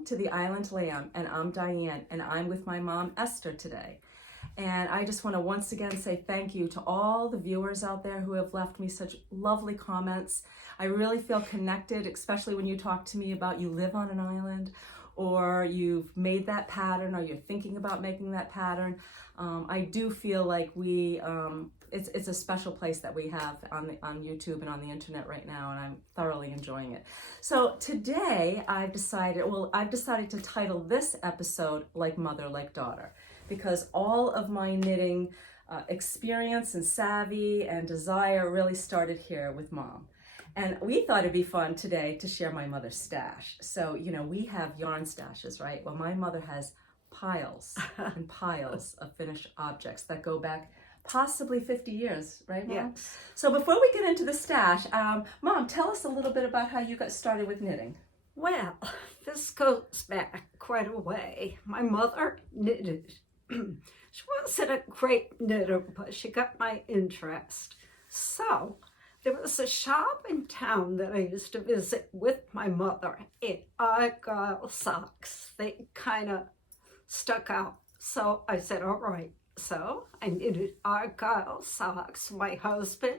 Welcome to the Island Lamb, and I'm Diane, and I'm with my mom, Esther, today. And I just want to once again say thank you to all the viewers out there who have left me such lovely comments. I really feel connected, especially when you talk to me about you live on an island, or you've made that pattern, or you're thinking about making that pattern. I do feel like it's a special place that we have on YouTube and on the internet right now, and I'm thoroughly enjoying it. So today I've decided to title this episode Like Mother, Like Daughter, because all of my knitting experience and savvy and desire really started here with Mom. And we thought it'd be fun today to share my mother's stash. So, you know, we have yarn stashes, right? Well, my mother has piles and piles of finished objects that go back possibly 50 years, right, Mom? Yes. So before we get into the stash, Mom, tell us a little bit about how you got started with knitting. Well, this goes back quite a way. My mother knitted. She wasn't a great knitter, but she got my interest. So there was a shop in town that I used to visit with my mother, and Argyle socks. They kind of stuck out. So I said, all right. So I knitted Argyle socks for my husband,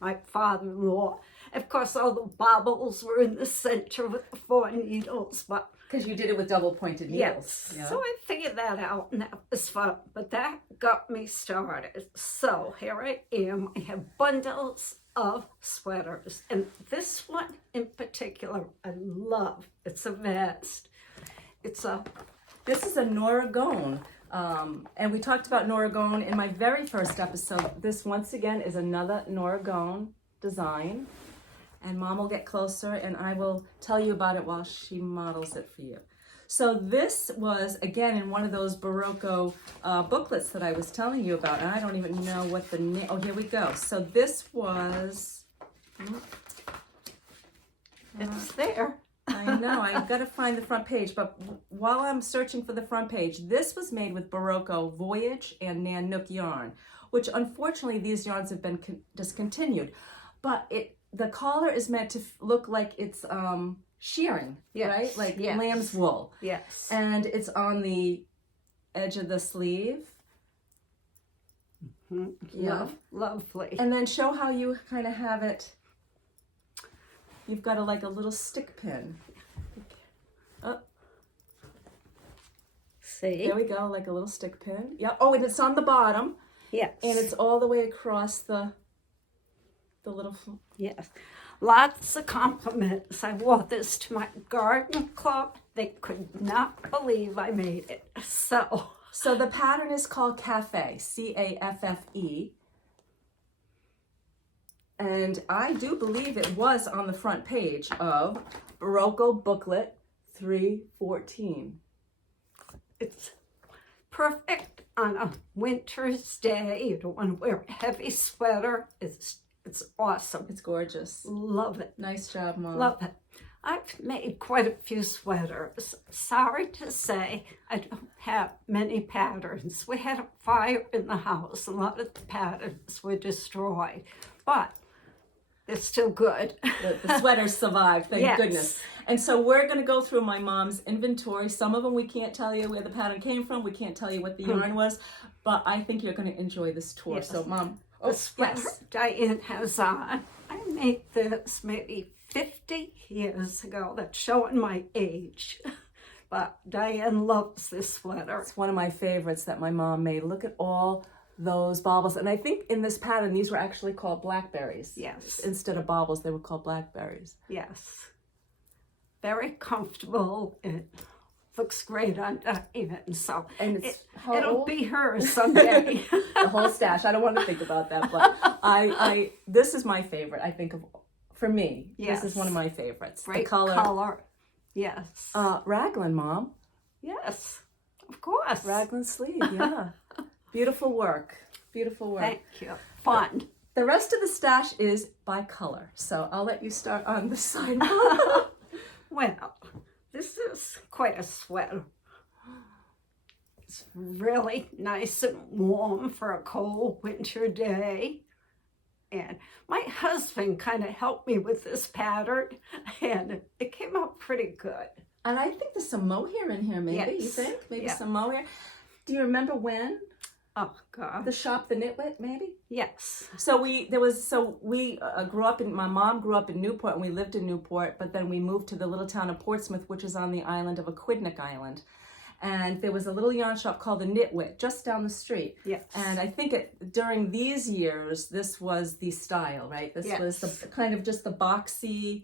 my father-in-law. Of course, all the bobbles were in the center with the 4 needles, but because you did it with double pointed needles. yes. Yeah. So I figured that out, and that was fun. But that got me started. So here I am. I have bundles of sweaters, and this one in particular I love. It's a vest. This is a Nora Gaughan, and we talked about Nora Gaughan in my very first episode. This once again is another Nora Gaughan design, and Mom will get closer and I will tell you about it while she models it for you. So this was, again, in one of those Berroco booklets that I was telling you about, and I don't even know what the name, oh, here we go. So this was, It's there. I know, I've got to find the front page, but while I'm searching for the front page, this was made with Berroco Voyage and Nanuk yarn, which unfortunately these yarns have been discontinued. But the collar is meant to look like it's shearing, Yes, right? Like yes. lamb's wool. Yes. And it's on the edge of the sleeve. Mm-hmm. Yeah. Lovely. And then show how you kind of have it. You've got like a little stick pin. Oh, See? there we go, like a little stick pin. Yeah. Oh, and it's on the bottom. Yes. And it's all the way across the little. Yes. Lots of compliments. I wore this to my garden club. They could not believe I made it. So the pattern is called Caffe, Caffe. And I do believe it was on the front page of Berroco booklet 314. It's perfect on a winter's day. You don't want to wear a heavy sweater. It's awesome. It's gorgeous. Love it. Nice job, Mom. Love it. I've made quite a few sweaters. Sorry to say, I don't have many patterns. We had a fire in the house. A lot of the patterns were destroyed, but they're still good. The sweaters survived, thank Yes. goodness. And so we're going to go through my mom's inventory. Some of them we can't tell you where the pattern came from. We can't tell you what the yarn was, but I think you're going to enjoy this tour. Yes. So, Mom, The sweater Diane has on, I made this maybe 50 years ago. That's showing my age. But Diane loves this sweater. It's one of my favorites that my mom made. Look at all those baubles. And I think in this pattern, these were actually called blackberries. Yes. Instead of baubles, they were called blackberries. Yes. Very comfortable. It looks great on Diane. So And it's it'll be hers someday. The whole stash. I don't want to think about that, but this is my favorite, I think, for me. Yes. This is one of my favorites. Great the color. Yes. Raglan, Mom. Yes. Of course. Raglan sleeve, yeah. Beautiful work. Beautiful work. Thank you. Fun. The rest of the stash is by color. So I'll let you start on this side. Well, this is quite a sweater. It's really nice and warm for a cold winter day. And my husband kind of helped me with this pattern, and it came out pretty good. And I think there's some mohair in here, maybe. Yes. You think? Maybe Yeah. some mohair. Do you remember when? Oh, God. The shop, the Knitwit, maybe? Yes. So we grew up my mom grew up in Newport, and we lived in Newport, but then we moved to the little town of Portsmouth, which is on the island of Aquidneck Island. And there was a little yarn shop called the Knitwit just down the street. Yes. And I think during these years, this was the style, right? This Yes. was the kind of just the boxy,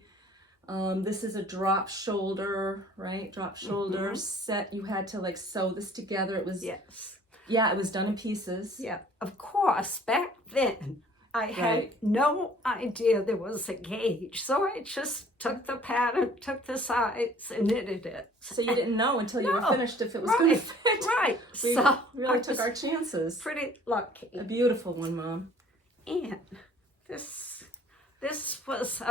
this is a drop shoulder, right? Drop shoulder set. You had to like sew this together. It was, Yes. yeah, it was done in pieces. Yeah. Of course, back then, I had Right. no idea there was a gauge. So I just took the pattern, took the sides, and knitted it. So you didn't know until you were No. finished if it was going to Right. fit. Right. We So really I took was our chances. pretty lucky. A beautiful one, Mom. And this was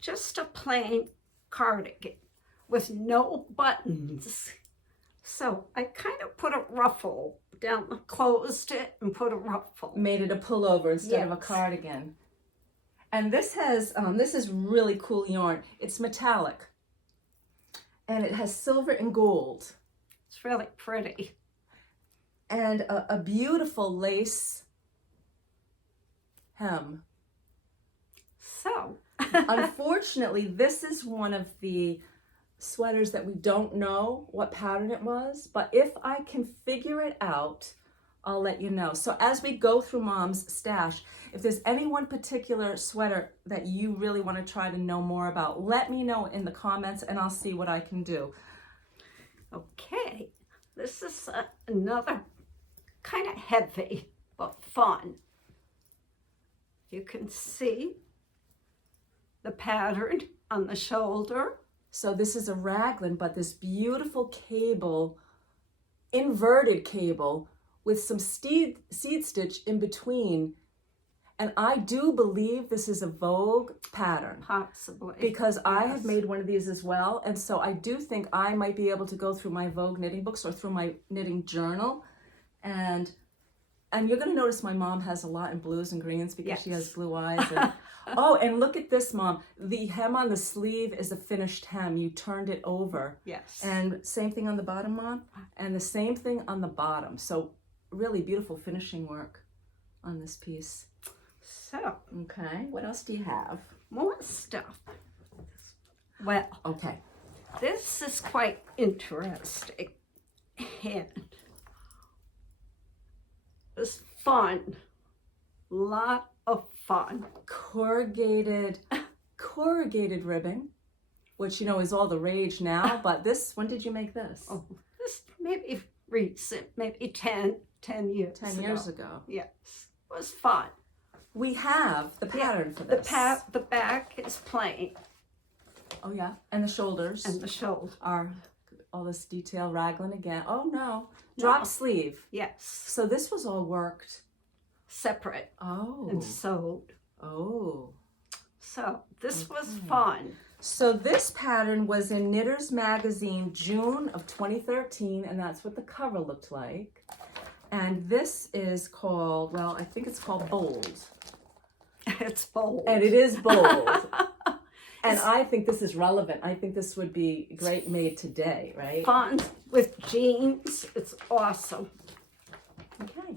just a plain cardigan with no buttons. So I kind of put a ruffle down, closed it and put a ruffle. Made it a pullover instead of a Yes. cardigan. And this has, this is really cool yarn. It's metallic. And it has silver and gold. It's really pretty. And a beautiful lace hem. So, Unfortunately, this is one of the sweaters that we don't know what pattern it was, but if I can figure it out, I'll let you know. So as we go through Mom's stash, if there's any one particular sweater that you really want to try to know more about, let me know in the comments and I'll see what I can do. okay, this is another kind of heavy but fun. You can see the pattern on the shoulder. So this is a raglan, but this beautiful cable, inverted cable with some seed stitch in between. And I do believe this is a Vogue pattern Possibly. because I have Yes. made one of these as well. And so I do think I might be able to go through my Vogue knitting books or through my knitting journal. And you're going to notice my mom has a lot in blues and greens because she has Yes. blue eyes. And, oh, and look at this, Mom. The hem on the sleeve is a finished hem. You turned it over. Yes. And same thing on the bottom, Mom. And the same thing on the bottom. So really beautiful finishing work on this piece. So, Okay, what else do you have? more stuff. Well, Okay. this is quite interesting. And it's fun. Lot of fun. Corrugated ribbing, which you know is all the rage now, but this, when did you make this? Oh, this maybe recent, maybe 10 years 10 years ago. Yes, it was fun. We have the pattern for this. The back is plain Oh yeah, and the shoulders and the shoulder. are all this detail, raglan again. Oh no, drop No. sleeve. Yes, So this was all worked. separate Oh. and sewed. Oh. So this was Okay. fun. So this pattern was in Knitters Magazine, June of 2013, and that's what the cover looked like. And this is called, well, I think it's called Bold. It's bold. And it is bold. And I think this is relevant. I think this would be great made today, right? Fun with jeans. It's awesome. Okay.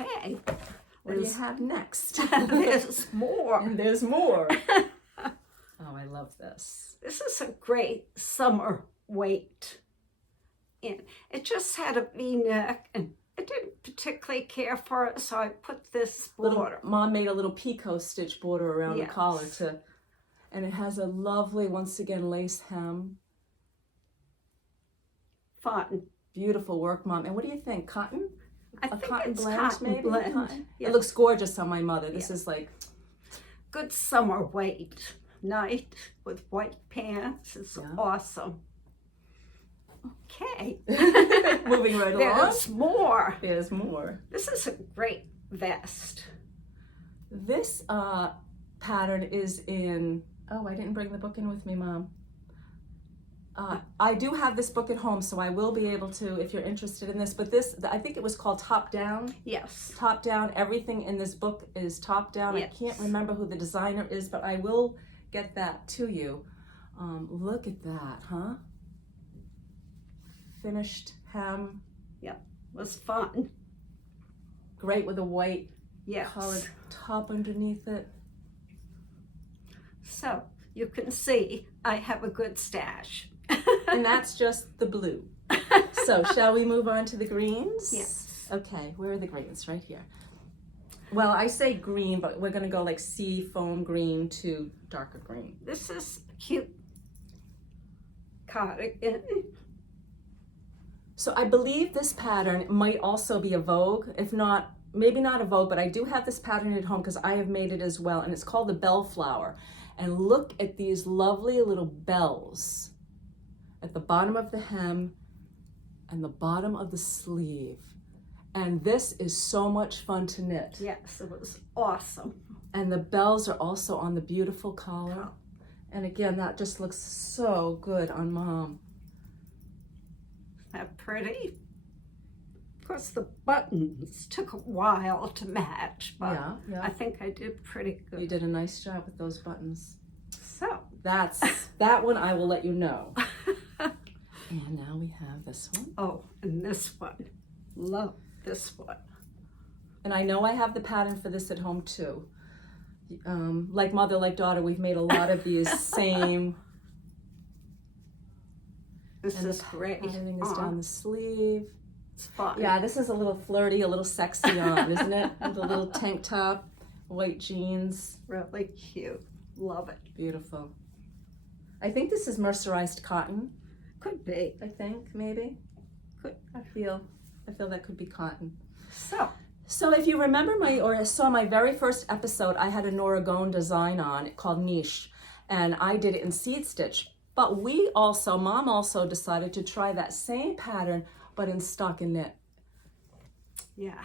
Okay. What do you have next? There's more. And there's more. Oh, I love this. This is a great summer weight. And it just had a V-neck, and I didn't particularly care for it, so I put this border. Mom made a little picot stitch border around Yes. the collar too. And it has a lovely, once again, lace hem. Fun. Beautiful work, Mom. And what do you think? Cotton? I A think cotton it's blend, cotton maybe? blend. Cotton? Yeah. It looks gorgeous on my mother. This Yeah. is like, Good summer weight. Night with white pants. It's Yeah. awesome. Okay. moving right along. There's more. There's more. This is a great vest. This pattern is in, oh, I didn't bring the book in with me, Mom. I do have this book at home, so I will be able to, if you're interested in this, but this, I think it was called Top Down. Yes. Top Down, everything in this book is top down. Yes. I can't remember who the designer is, but I will get that to you. Look at that, huh? Finished hem. Yep, was fun. Great with a white Yes. collared top underneath it. So you can see I have a good stash. And that's just the blue. So shall we move on to the greens? Yes. Okay, where are the greens? Right here. Well, I say green, but we're gonna go like sea foam green to darker green. This is cute cardigan. So I believe this pattern might also be a Vogue. If not, maybe not a Vogue, but I do have this pattern at home because I have made it as well. And it's called the Bellflower. And look at these lovely little bells at the bottom of the hem and the bottom of the sleeve. And this is so much fun to knit. Yes, it was awesome. And the bells are also on the beautiful collar. And again, that just looks so good on Mom. Isn't that pretty? Of course, the buttons took a while to match, but Yeah. I think I did pretty good. You did a nice job with those buttons. So, That one I will let you know. And now we have this one. oh, and this one. Love this one. And I know I have the pattern for this at home too. Like mother, like daughter, we've made a lot of these same. This is great. Patterning is down the sleeve. It's fun. Yeah, this is a little flirty, a little sexy on, isn't it? With a little tank top, white jeans. Really cute. Love it. Beautiful. I think this is mercerized cotton. Could be. I think, maybe. I feel that could be cotton. So if you remember or saw my very first episode, I had a Nora Gaughan design on called Niche, and I did it in seed stitch. But Mom also decided to try that same pattern, but in stocking knit. Yeah.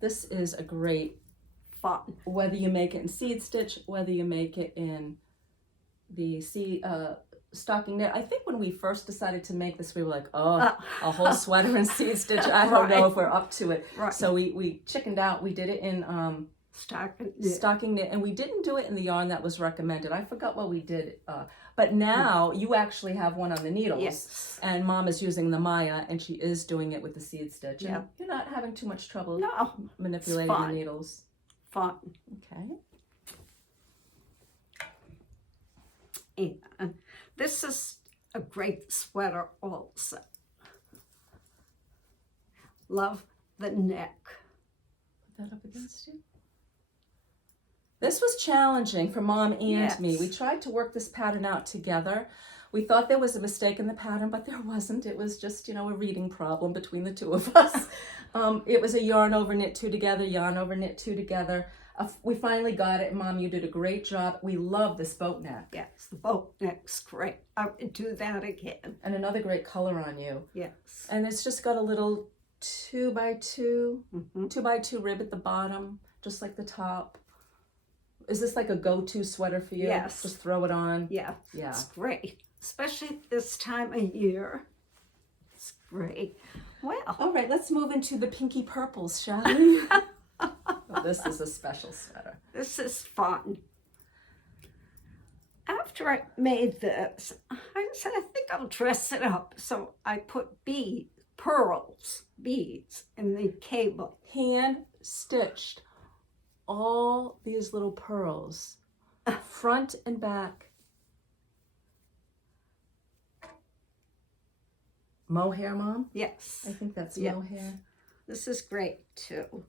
This is a great Fun. whether you make it in seed stitch, whether you make it in the stocking knit. I think when we first decided to make this, we were like, a whole sweater in seed stitch. I don't know if we're up to it. Right. So we chickened out. We did it in stocking knit, and we didn't do it in the yarn that was recommended. I forgot what we did. But now you actually have one on the needles. Yes. And Mom is using the Maya, and she is doing it with the seed stitch. Yeah. And you're not having too much trouble manipulating It's the fun. needles. Fun. Okay. And this is a great sweater also. Love the neck. Put that up against you. This was challenging for Mom and me. We tried to work this pattern out together. We thought there was a mistake in the pattern, but there wasn't. It was just, a reading problem between the two of us. It was a yarn over knit two together, yarn over knit two together. We finally got it. Mom, you did a great job. We love this boat neck. Yes, the boat neck's great. I would do that again. And another great color on you. Yes. And it's just got a little 2x2, 2x2 rib at the bottom, just like the top. Is this like a go-to sweater for you? Yes. Just throw it on? Yeah. It's great. Especially this time of year. It's great. Well. All right, let's move into the pinky purples, shall we? Oh, this is a special sweater. This is fun. After I made this, I said, I think I'll dress it up. So I put beads in the cable. Hand stitched all these little pearls, front and back. Mohair, Mom? Yes. I think that's mohair. This is great too.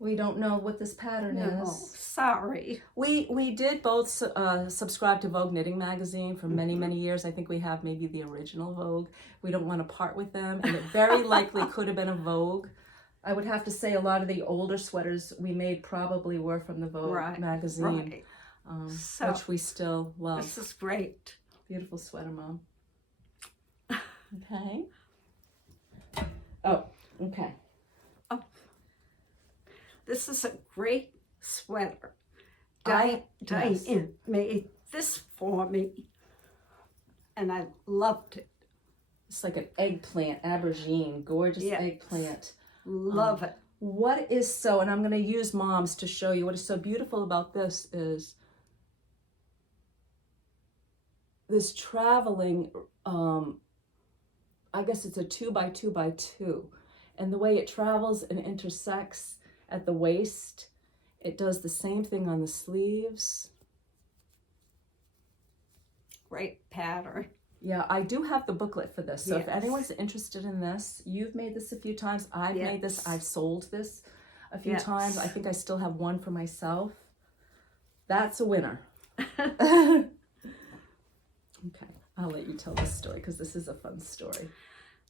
We don't know what this pattern is. Sorry. We did both subscribe to Vogue Knitting Magazine for many, many years. I think we have maybe the original Vogue. We don't want to part with them. And it very likely could have been a Vogue. I would have to say a lot of the older sweaters we made probably were from the Vogue magazine, which we still love. This is great. Beautiful sweater, Mom. Okay. Oh, okay. Oh. This is a great sweater. Diane made this for me, and I loved it. It's like an eggplant, aubergine, gorgeous eggplant. Love it. What is so, and I'm going to use Mom's to show you what is so beautiful about this is this traveling, I guess it's a 2x2x2. And the way it travels and intersects at the waist, it does the same thing on the sleeves. Great pattern. Yeah, I do have the booklet for this. So Yes. if anyone's interested in this, you've made this a few times. I've made this. Yes. I've sold this a few Yes. times. I think I still have one for myself. That's a winner. Okay, I'll let you tell this story because this is a fun story.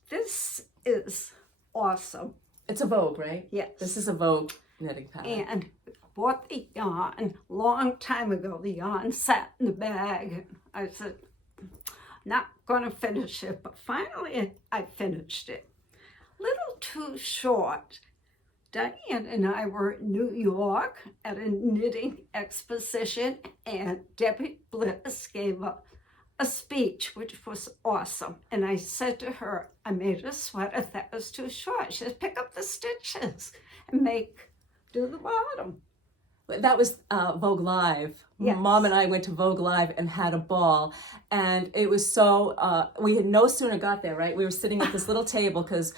This is awesome. It's a Vogue, right? Yes. This is a Vogue knitting pattern. And bought the yarn long time ago. The yarn sat in the bag. I said, not gonna finish it, but finally I finished it. Little too short. Diane and I were in New York at a knitting exposition, and Debbie Bliss gave a speech, which was awesome. And I said to her, I made a sweater that was too short. She said, pick up the stitches and do the bottom. That was Vogue Live. Yes. Mom and I went to Vogue Live and had a ball. And it was so, we had no sooner got there, right? We were sitting at this little table because,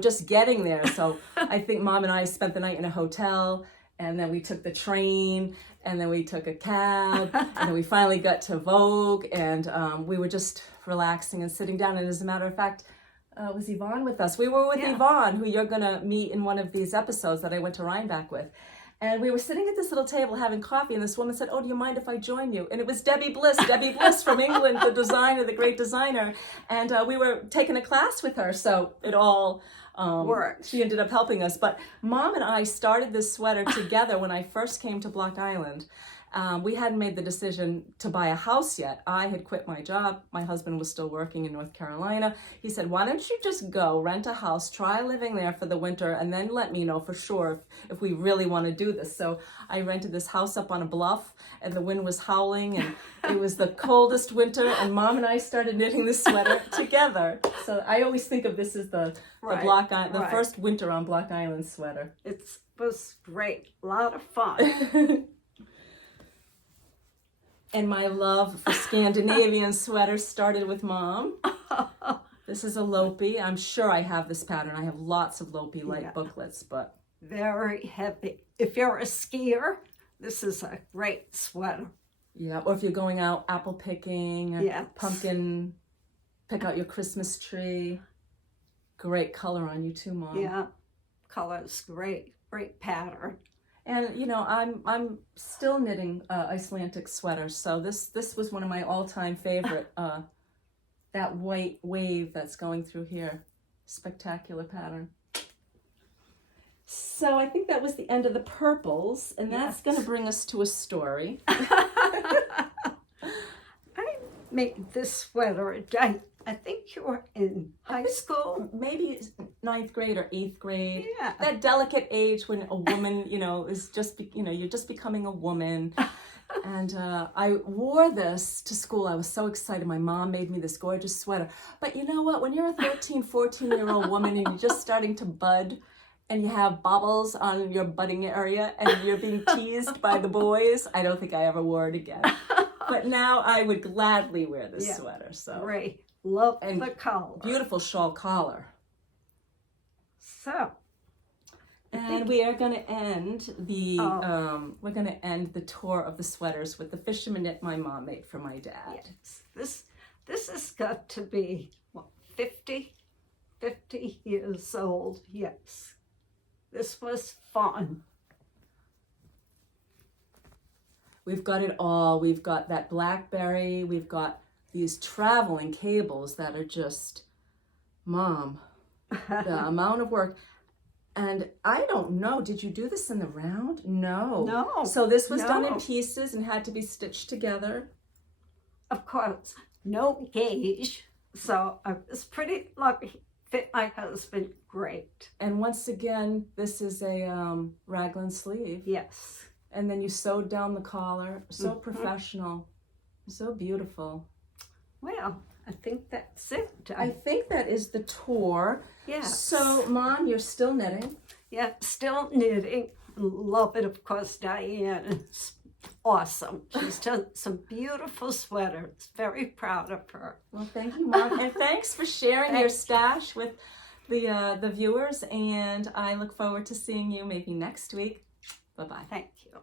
just getting there. So I think Mom and I spent the night in a hotel, and then we took the train, and then we took a cab, and then we finally got to Vogue, and we were just relaxing and sitting down. And as a matter of fact, was Yvonne with us? We were with Yvonne, who you're going to meet in one of these episodes that I went to Rhinebeck with. And we were sitting at this little table having coffee, and this woman said, oh, do you mind if I join you? And it was Debbie Bliss from England, the designer, the great designer. And we were taking a class with her, so it all worked. She ended up helping us. But Mom and I started this sweater together when I first came to Block Island. We hadn't made the decision to buy a house yet. I had quit my job. My husband was still working in North Carolina. He said, why don't you just go rent a house, try living there for the winter, and then let me know for sure if we really want to do this. So I rented this house up on a bluff, and the wind was howling, and it was the coldest winter, and Mom and I started knitting this sweater together. So I always think of this as the first winter on Block Island sweater. It was great. A lot of fun. And my love for Scandinavian sweaters started with Mom. This is a Lopi. I'm sure I have this pattern. I have lots of Lopi-like booklets, but... Very heavy. If you're a skier, this is a great sweater. Yeah, or if you're going out apple picking, pumpkin, pick out your Christmas tree. Great color on you too, Mom. Yeah, color's great. Great pattern. And I'm still knitting Icelandic sweaters, so this was one of my all-time favorite. That white wave that's going through here, spectacular pattern. So I think that was the end of the purples, and that's going to bring us to a story. I made this sweater. I think you were in high school. Maybe 9th grade or 8th grade. Yeah. That delicate age when a woman, is just, you're just becoming a woman. And I wore this to school. I was so excited. My mom made me this gorgeous sweater. But you know what? When you're a 13, 14-year-old woman and you're just starting to bud, and you have bobbles on your budding area, and you're being teased by the boys, I don't think I ever wore it again. But now I would gladly wear this sweater. So great. Love the color. Beautiful shawl collar. So, and we are going to end the tour of the sweaters with the fisherman knit my mom made for my dad. Yes. This has got to be 50 years old. Yes. This was fun. We've got it all. We've got that blackberry. We've got these traveling cables that are just, Mom, the amount of work. And I don't know, did you do this in the round? No. So this was done in pieces and had to be stitched together? Of course, no gauge. So I was pretty lucky. Fit my husband great. And once again, this is a raglan sleeve. Yes. And then you sewed down the collar. So professional. So beautiful. Well, I think that's it. I think that is the tour. Yes. So, Mom, you're still knitting? Yeah, still knitting. Love it, of course, Diane. awesome. She's done some beautiful sweaters. Very proud of her. Well, thank you, Mom. And thanks for sharing your stash with the viewers. And I look forward to seeing you maybe next week. Bye-bye. Thank you.